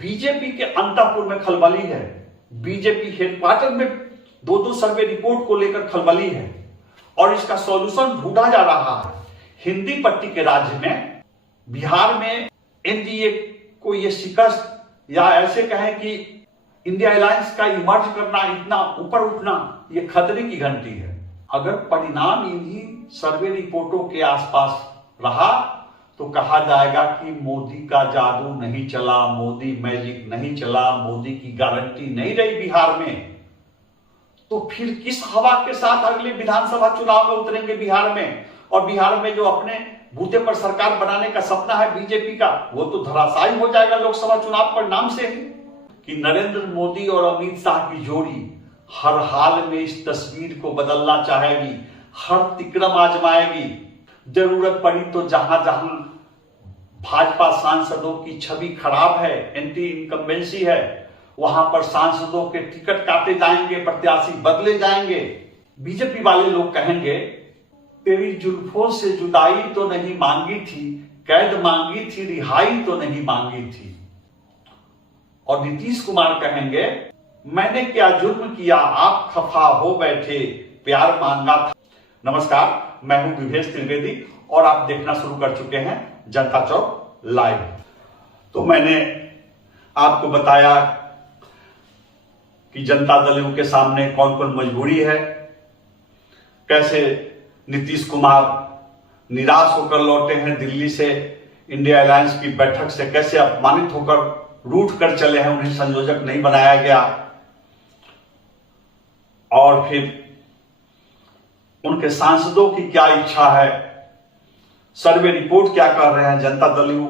BJP के अंतापुर में खलबली है, बीजेपी हेडक्वार्टर में दो सर्वे रिपोर्ट को लेकर खलबली है और इसका सॉल्यूशन ढूंढा जा रहा है। हिंदी पट्टी के राज्य में बिहार में एनडीए को ये शिकस्त या ऐसे कहें कि इंडिया अलायंस का इमर्ज करना, इतना ऊपर उठना, ये खतरे की घंटी है। अगर परिणाम इन्हीं सर्वे रिपोर्टों के आसपास रहा तो कहा जाएगा कि मोदी का जादू नहीं चला, मोदी मैजिक नहीं चला, मोदी की गारंटी नहीं रही बिहार में। तो फिर किस हवा के साथ अगले विधानसभा चुनाव में उतरेंगे बिहार में? और बिहार में जो अपने बूते पर सरकार बनाने का सपना है बीजेपी का, वो तो धराशायी हो जाएगा लोकसभा चुनाव परिणाम से ही। कि नरेंद्र मोदी और अमित शाह की जोड़ी हर हाल में इस तस्वीर को बदलना चाहेगी, हर तिक्रम आजमाएगी। जरूरत पड़ी तो जहां जहां भाजपा सांसदों की छवि खराब है, एंटी इनकम्बेंसी है, वहां पर सांसदों के टिकट काटे जाएंगे, प्रत्याशी बदले जाएंगे। बीजेपी वाले लोग कहेंगे तेरी जुल्फों से जुदाई तो नहीं मांगी थी, कैद मांगी थी, रिहाई तो नहीं मांगी थी। और नीतीश कुमार कहेंगे मैंने क्या जुर्म किया, आप खफा हो बैठे, प्यार मांगा था। नमस्कार, मैं हूं विवेश त्रिवेदी और आप देखना शुरू कर चुके हैं जनता चौक लाइव। तो मैंने आपको बताया कि जनता दल यू के सामने कौन कौन मजबूरी है, कैसे नीतीश कुमार निराश होकर लौटे हैं दिल्ली से, इंडिया अलायंस की बैठक से कैसे अपमानित होकर रूठ कर चले हैं, उन्हें संयोजक नहीं बनाया गया। और फिर उनके सांसदों की क्या इच्छा है, सर्वे रिपोर्ट क्या कर रहे हैं, जनता दल यू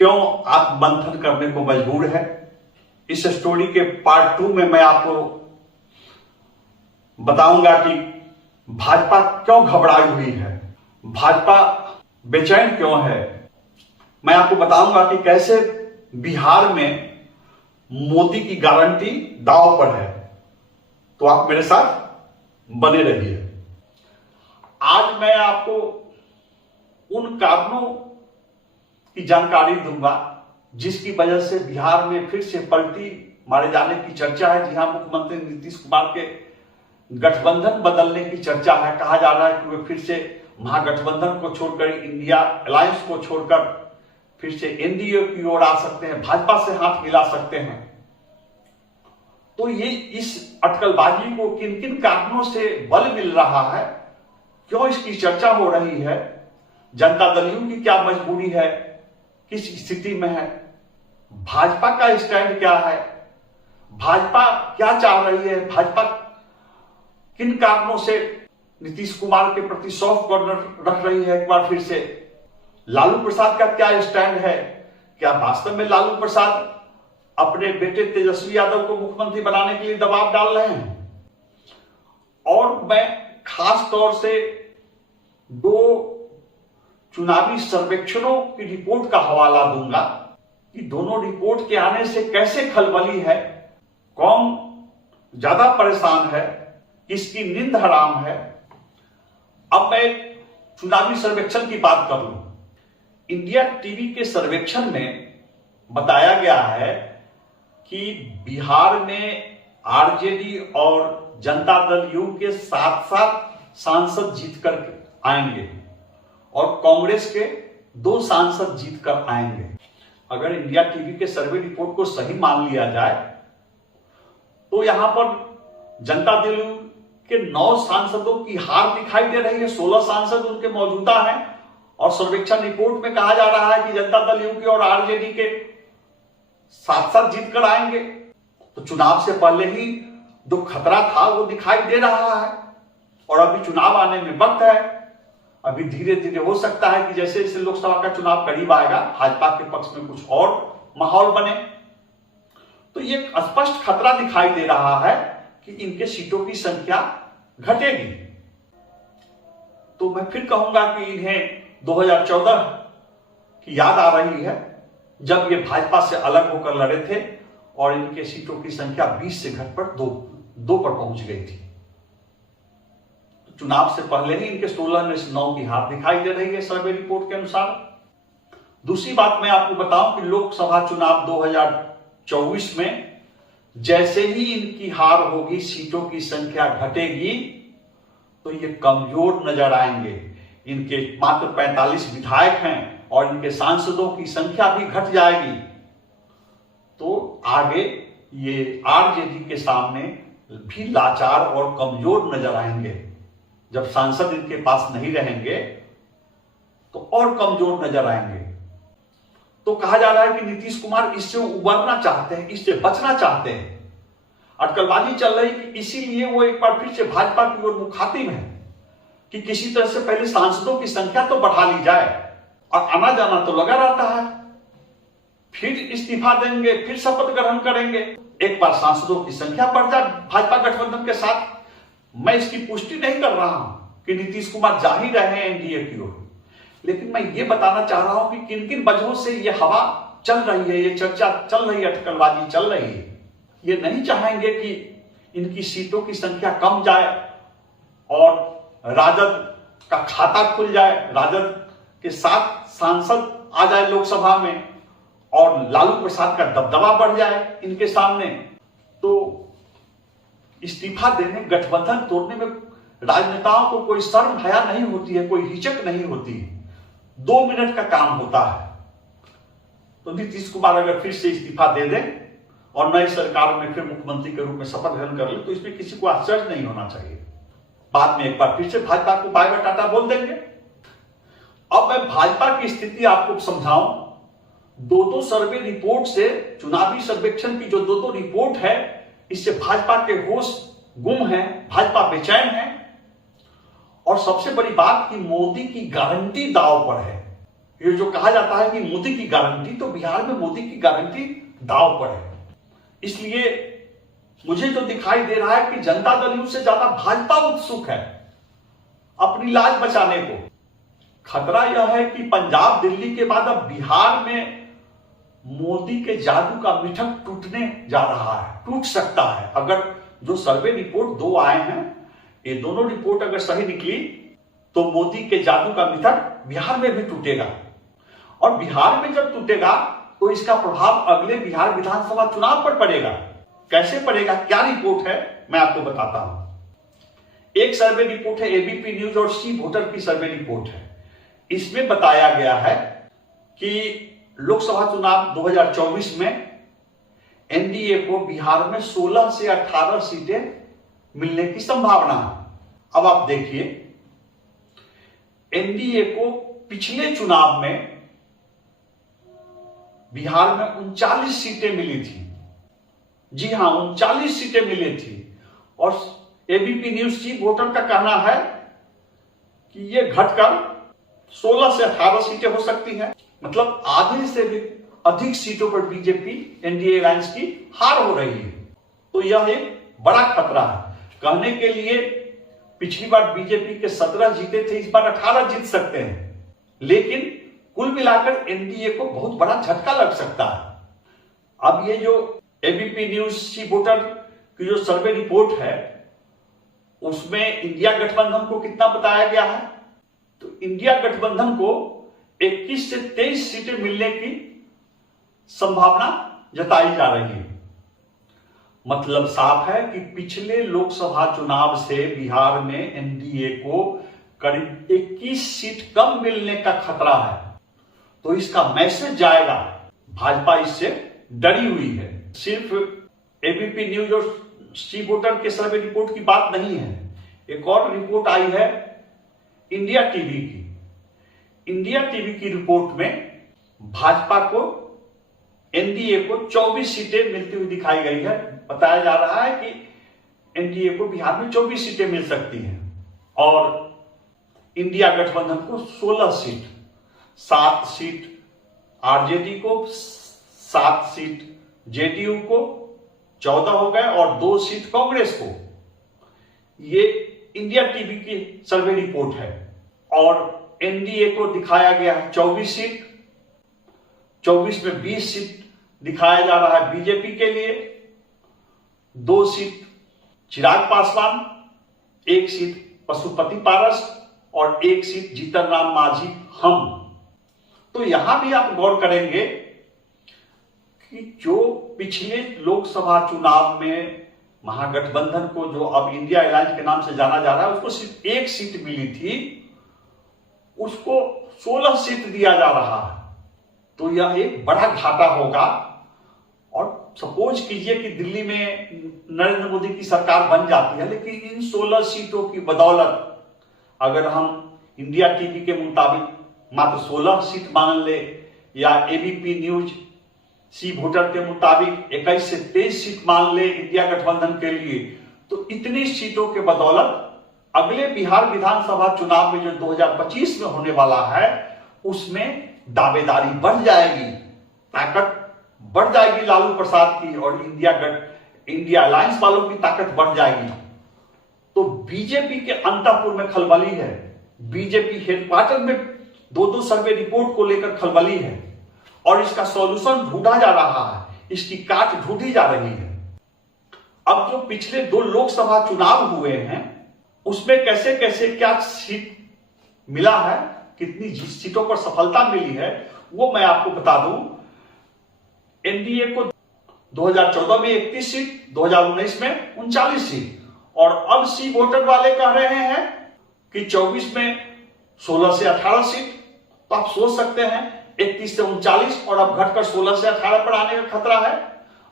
क्यों आत्ममंथन करने को मजबूर है। इस स्टोरी के पार्ट 2 में मैं आपको बताऊंगा कि भाजपा क्यों घबराई हुई है, भाजपा बेचैन क्यों है। मैं आपको बताऊंगा कि कैसे बिहार में मोदी की गारंटी दांव पर है। तो आप मेरे साथ बने रहिए। आज मैं आपको उन कारणों की जानकारी दूंगा जिसकी वजह से बिहार में फिर से पलटी मारे जाने की चर्चा है। जी हां, मुख्यमंत्री नीतीश कुमार के गठबंधन बदलने की चर्चा है। कहा जा रहा है कि वे फिर से महागठबंधन को छोड़कर, इंडिया अलायंस को छोड़कर फिर से एनडीए की ओर आ सकते हैं, भाजपा से हाथ मिला सकते हैं। तो ये इस अटकलबाजी को किन किन कारणों से बल मिल रहा है, क्यों इसकी चर्चा हो रही है, जनता दल यू की क्या मजबूरी है, किस स्थिति में है, भाजपा का स्टैंड क्या है, भाजपा क्या चाह रही है, भाजपा किन कारणों से नीतीश कुमार के प्रति सॉफ्ट कॉर्नर रख रही है। एक बार फिर से लालू प्रसाद का क्या स्टैंड है, क्या वास्तव में लालू प्रसाद अपने बेटे तेजस्वी यादव को मुख्यमंत्री बनाने के लिए दबाव डाल रहे हैं। और मैं खास तौर से 2 चुनावी सर्वेक्षणों की रिपोर्ट का हवाला दूंगा कि दोनों रिपोर्ट के आने से कैसे खलबली है, कौन ज्यादा परेशान है, किसकी नींद हराम है। अब मैं चुनावी सर्वेक्षण की बात कर लूं। इंडिया टीवी के सर्वेक्षण में बताया गया है कि बिहार में आरजेडी और जनता दल यू के 7 सांसद जीतकर आएंगे और कांग्रेस के 2 सांसद जीतकर आएंगे। अगर इंडिया टीवी के सर्वे रिपोर्ट को सही मान लिया जाए तो यहां पर जनता दल यू के 9 सांसदों की हार दिखाई दे रही है। 16 सांसद उनके मौजूदा हैं और सर्वेक्षण रिपोर्ट में कहा जा रहा है कि जनता दल यू के और आरजेडी के 7 जीत कर आएंगे। तो चुनाव से पहले ही जो खतरा था वो दिखाई दे रहा है और अभी चुनाव आने में वक्त है। अभी धीरे धीरे हो सकता है कि जैसे जैसे लोकसभा का चुनाव करीब आएगा, भाजपा के पक्ष में कुछ और माहौल बने। तो ये स्पष्ट खतरा दिखाई दे रहा है कि इनके सीटों की संख्या घटेगी। तो मैं फिर कहूंगा कि इन्हें 2014 की याद आ रही है, जब ये भाजपा से अलग होकर लड़े थे और इनके सीटों की संख्या 20 से घटकर 2 पर पहुंच गई थी। तो चुनाव से पहले ही इनके 16 में से 9 की हार दिखाई दे रही है सर्वे रिपोर्ट के अनुसार। दूसरी बात मैं आपको बताऊं कि लोकसभा चुनाव 2024 में जैसे ही इनकी हार होगी, सीटों की संख्या घटेगी, तो ये कमजोर नजर आएंगे। इनके मात्र 45 विधायक हैं और इनके सांसदों की संख्या भी घट जाएगी, तो आगे ये आरजेडी के सामने भी लाचार और कमजोर नजर आएंगे। जब सांसद इनके पास नहीं रहेंगे तो और कमजोर नजर आएंगे। तो कहा जा रहा है कि नीतीश कुमार इससे उबरना चाहते हैं, इससे बचना चाहते हैं। अटकलबाजी चल रही कि इसीलिए वो एक बार फिर से भाजपा की ओर मुखातिब है कि किसी तरह से पहले सांसदों की संख्या तो बढ़ा ली जाए, और आना जाना तो लगा रहता है। फिर इस्तीफा देंगे, फिर शपथ ग्रहण करेंगे, एक बार सांसदों की संख्या बढ़ जाए भाजपा गठबंधन के साथ। मैं इसकी पुष्टि नहीं कर रहा हूं कि नीतीश कुमार जा ही रहे हैं एनडीए की ओर, लेकिन मैं ये बताना चाह रहा हूं कि किन किन वजहों से ये हवा चल रही है, ये चर्चा चल रही है, अटकलबाजी चल रही है। ये नहीं चाहेंगे कि इनकी सीटों की संख्या कम जाए और राजद का खाता खुल जाए, राजद के साथ सांसद आ जाए लोकसभा में और लालू प्रसाद का दबदबा बढ़ जाए इनके सामने। तो इस्तीफा देने, गठबंधन तोड़ने में राजनेताओं को कोई शर्म हया नहीं होती है, कोई हिचक नहीं होती है। 2 मिनट का काम होता है। तो नीतीश कुमार अगर फिर से इस्तीफा दे दें और नई सरकार में फिर मुख्यमंत्री के रूप में शपथ ग्रहण कर ले, तो इसमें किसी को आश्चर्य नहीं होना चाहिए। बाद में एक बार फिर से भाजपा को बाय बाय टाटा बोल देंगे। अब मैं भाजपा की स्थिति आपको समझाऊं। 2 सर्वे रिपोर्ट से, चुनावी सर्वेक्षण की जो 2 रिपोर्ट है, इससे भाजपा के होश गुम है, भाजपा बेचैन है। और सबसे बड़ी बात कि मोदी की गारंटी दांव पर है। ये जो कहा जाता है कि मोदी की गारंटी, तो बिहार में मोदी की गारंटी दांव पर है। इसलिए मुझे जो दिखाई दे रहा है कि जनता दल यूं से ज्यादा भाजपा उत्सुक है अपनी लाज बचाने को। खतरा यह है कि पंजाब, दिल्ली के बाद अब बिहार में मोदी के जादू का मिठक टूटने जा रहा है, टूट सकता है। अगर जो सर्वे रिपोर्ट 2 आए हैं, ये दोनों रिपोर्ट अगर सही निकली तो मोदी के जादू का मिठक बिहार में भी टूटेगा। और बिहार में जब टूटेगा तो इसका प्रभाव अगले बिहार विधानसभा चुनाव पर पड़ेगा। कैसे पड़ेगा, क्या रिपोर्ट है, मैं आपको बताता हूं। एक सर्वे रिपोर्ट है, एबीपी न्यूज और सी वोटर की सर्वे रिपोर्ट है। इसमें बताया गया है कि लोकसभा चुनाव 2024 में एनडीए को बिहार में 16 से 18 सीटें मिलने की संभावना है। अब आप देखिए, एनडीए को पिछले चुनाव में बिहार में 39 सीटें मिली थी। जी हां, 39 सीटें मिली थी। और एबीपी न्यूज सी वोटर का कहना है कि यह घटकर 16 से 18 सीटें हो सकती हैं। मतलब आधे से भी अधिक सीटों पर बीजेपी, एनडीए अलायंस की हार हो रही है। तो यह एक बड़ा खतरा है। कहने के लिए पिछली बार बीजेपी के 17 जीते थे, इस बार 18 जीत सकते हैं, लेकिन कुल मिलाकर एनडीए को बहुत बड़ा झटका लग सकता है। अब ये जो एबीपी न्यूज सी वोटर की जो सर्वे रिपोर्ट है, उसमें इंडिया गठबंधन को कितना बताया गया है, तो इंडिया गठबंधन को 21 से 23 सीटें मिलने की संभावना जताई जा रही है। मतलब साफ है कि पिछले लोकसभा चुनाव से बिहार में एनडीए को करीब 21 सीट कम मिलने का खतरा है। तो इसका मैसेज जाएगा, भाजपा इससे डरी हुई है। सिर्फ एबीपी न्यूज और सी वोटर के सर्वे रिपोर्ट की बात नहीं है, एक और रिपोर्ट आई है इंडिया टीवी की। इंडिया टीवी की रिपोर्ट में भाजपा को, एनडीए को 24 सीटें मिलती हुई दिखाई गई है। बताया जा रहा है कि एनडीए को बिहार में 24 सीटें मिल सकती हैं और इंडिया गठबंधन को 16 सीट, 7 सीट आरजेडी को, 7 सीट जेडीयू को, 14 हो गए और 2 सीट कांग्रेस को। ये इंडिया टीवी की सर्वे रिपोर्ट है। और एनडीए को दिखाया गया है 24 सीट, 24 में 20 सीट दिखाया जा रहा है बीजेपी के लिए, 2 सीट चिराग पासवान, 1 सीट पशुपति पारस और 1 सीट जीतन राम मांझी हम। तो यहां भी आप गौर करेंगे कि जो पिछले लोकसभा चुनाव में महागठबंधन को, जो अब इंडिया अलायंस के नाम से जाना जा रहा है, उसको सिर्फ एक सीट मिली थी, उसको 16 सीट दिया जा रहा है। तो यह एक बड़ा घाटा होगा। और सपोज कीजिए कि दिल्ली में नरेंद्र मोदी की सरकार बन जाती है, लेकिन इन 16 सीटों की बदौलत अगर हम इंडिया टीवी के मुताबिक मात्र 16 सीट मान ले, या एबीपी न्यूज सी वोटर के मुताबिक 21 से 23 सीट मान ले इंडिया गठबंधन के लिए, तो इतनी सीटों के बदौलत अगले बिहार विधानसभा चुनाव में जो 2025 में होने वाला है, उसमें दावेदारी बढ़ जाएगी, ताकत बढ़ जाएगी लालू प्रसाद की, और इंडिया अलायंस वालों की ताकत बढ़ जाएगी। तो बीजेपी के अंतःपुर में खलबली है, बीजेपी हेडक्वार्टर में दो सर्वे रिपोर्ट को लेकर खलबली है, और इसका सॉल्यूशन ढूंढा जा रहा है, इसकी काट ढूंढी जा रही है। अब जो पिछले 2 लोकसभा चुनाव हुए हैं, उसमें कैसे कैसे क्या सीट मिला है, कितनी सीटों पर सफलता मिली है, वो मैं आपको बता दूं। एनडीए को 2014 में 31 सीट, 2019 में 39 सीट, और अब सी वोटर वाले कह रहे हैं कि 24 में 16 से 18 सीट। तो आप सोच सकते हैं 31 से 39 और अब घटकर 16 से 18 पर आने का खतरा है।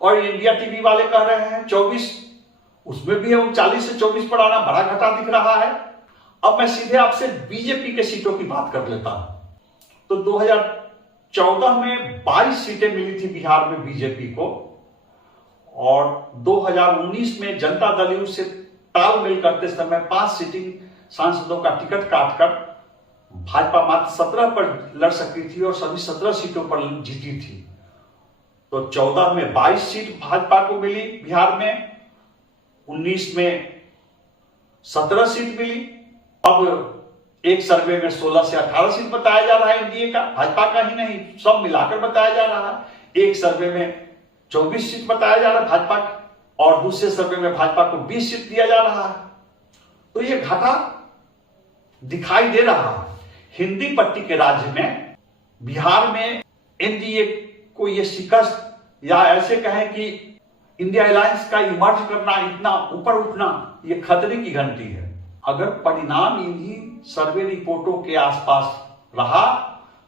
और इंडिया टीवी वाले कह रहे हैं 24, उसमें भी 39 से 24 पर आना बड़ा घटा दिख रहा है। अब मैं सीधे आपसे बीजेपी के सीटों की बात कर लेता हूं। तो 2014 में 22 सीटें मिली थी बिहार में बीजेपी को, और 2019 में जनता दल यूनाइटेड से तालमेल करते समय 5 सिटिंग सांसदों का टिकट काटकर भाजपा मात्र 17 पर लड़ सकती थी और सभी 17 सीटों पर जीती थी। तो 14 में 22 सीट भाजपा को मिली बिहार में, 19 में 17 सीट मिली। अब एक सर्वे में 16 से 18 सीट बताया जा रहा है एनडीए का, भाजपा का ही नहीं, सब मिलाकर बताया जा रहा है। एक सर्वे में 24 सीट बताया जा रहा है भाजपा का, और दूसरे सर्वे में भाजपा को 20 सीट दिया जा रहा है। तो यह घाटा दिखाई दे रहा है। हिंदी पट्टी के राज्य में बिहार में एनडीए को यह शिकस्त, या ऐसे कहें कि इंडिया अलायंस का इमर्ज करना, इतना ऊपर उठना, यह खतरे की घंटी है। अगर परिणाम इन्हीं सर्वे रिपोर्टों के आसपास रहा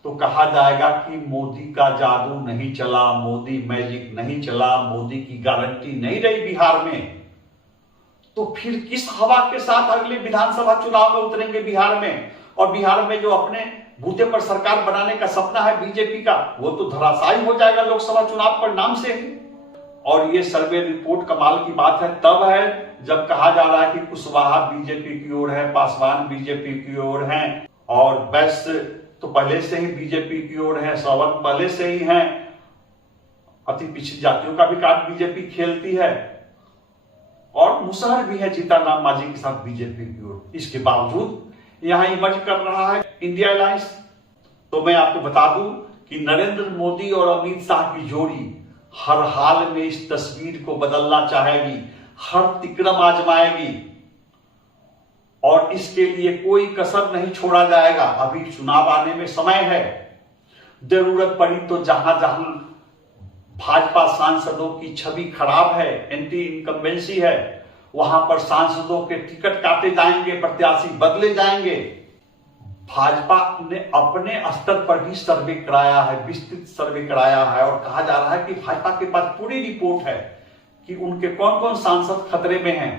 तो कहा जाएगा कि मोदी का जादू नहीं चला, मोदी मैजिक नहीं चला, मोदी की गारंटी नहीं रही बिहार में। तो फिर किस हवा के साथ अगले विधानसभा चुनाव में उतरेंगे बिहार में? और बिहार में जो अपने बूते पर सरकार बनाने का सपना है बीजेपी का, वो तो धराशायी हो जाएगा लोकसभा चुनाव परिणाम से ही। और ये सर्वे रिपोर्ट कमाल की बात है तब है जब कहा जा रहा है कि कुशवाहा बीजेपी की ओर है, पासवान बीजेपी की ओर हैं, और वैश्य तो पहले से ही बीजेपी की ओर है, सावंत पहले से ही हैं, अति पिछड़ी जातियों का भी कार्ड बीजेपी खेलती है, और मुसहर भी है जीतन राम मांझी के साथ बीजेपी की ओर। इसके बावजूद यहां इमर्ज कर रहा है इंडिया अलायंस। तो मैं आपको बता दूं कि नरेंद्र मोदी और अमित शाह की जोड़ी हर हाल में इस तस्वीर को बदलना चाहेगी, हर तिकड़म आजमाएगी, और इसके लिए कोई कसर नहीं छोड़ा जाएगा। अभी चुनाव आने में समय है, जरूरत पड़ी तो जहां जहां भाजपा सांसदों की छवि खराब है, एंटी इनकम्बेंसी है, वहां पर सांसदों के टिकट काटे जाएंगे, प्रत्याशी बदले जाएंगे। भाजपा ने अपने स्तर पर ही सर्वे कराया है, विस्तृत सर्वे कराया है, और कहा जा रहा है कि भाजपा के पास पूरी रिपोर्ट है कि उनके कौन कौन सांसद खतरे में हैं।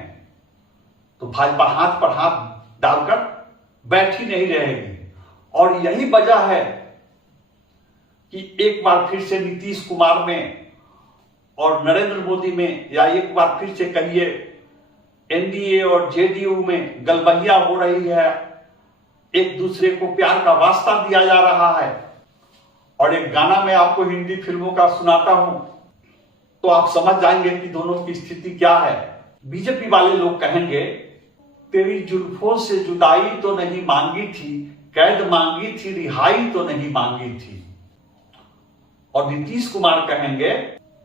तो भाजपा हाथ पर हाथ डालकर बैठी नहीं रहेगी। और यही वजह है कि एक बार फिर से नीतीश कुमार में और नरेंद्र मोदी में, या एक बार फिर से कहिए एनडीए और जेडीयू में गलबहिया हो रही है, एक दूसरे को प्यार का वास्ता दिया जा रहा है। और एक गाना मैं आपको हिंदी फिल्मों का सुनाता हूं तो आप समझ जाएंगे कि दोनों की स्थिति क्या है। बीजेपी वाले लोग कहेंगे, तेरी जुल्फों से जुदाई तो नहीं मांगी थी, कैद मांगी थी, रिहाई तो नहीं मांगी थी। और नीतीश कुमार कहेंगे,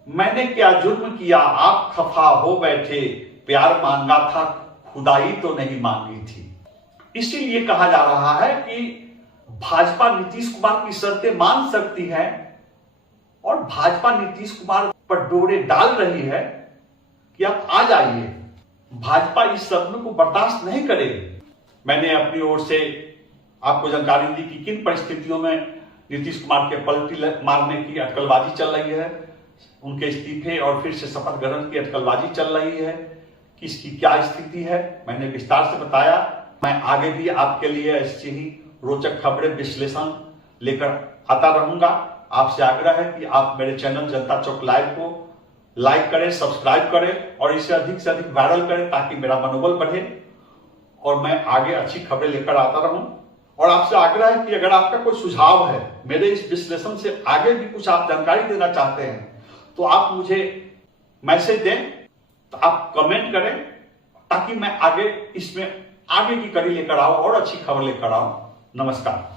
मैंने क्या जुर्म किया आप खफा हो बैठे, प्यार मांगा था खुदाई तो नहीं मांगी थी। इसीलिए कहा जा रहा है कि भाजपा नीतीश कुमार की शर्तें मान सकती है और भाजपा नीतीश कुमार पर डोरे डाल रही है कि आप आ जाइए। भाजपा इस सदमे को बर्दाश्त नहीं करेगी। मैंने अपनी ओर से आपको जानकारी दी कि किन परिस्थितियों में नीतीश कुमार के पलटी मारने की अटकलबाजी चल रही है, उनके इस्तीफे और फिर से शपथ ग्रहण की अटकलबाजी चल रही है, किसकी क्या स्थिति है, मैंने विस्तार से बताया। मैं आगे भी आपके लिए ऐसी ही रोचक खबरें, विश्लेषण लेकर आता रहूंगा। आपसे आग्रह है कि आप मेरे चैनल जनता चौक लाइव को लाइक करें, सब्सक्राइब करें और इसे अधिक से अधिक वायरल करें ताकि मेरा मनोबल बढ़े और मैं आगे अच्छी खबरें लेकर आता रहूं। और आपसे आग्रह है कि अगर आपका कोई सुझाव है, मेरे इस विश्लेषण से आगे भी कुछ आप जानकारी देना चाहते हैं, तो आप मुझे मैसेज दें, तो आप कमेंट करें ताकि मैं आगे इसमें आगे की कड़ी लेकर आऊं और अच्छी खबर लेकर आऊं। नमस्कार।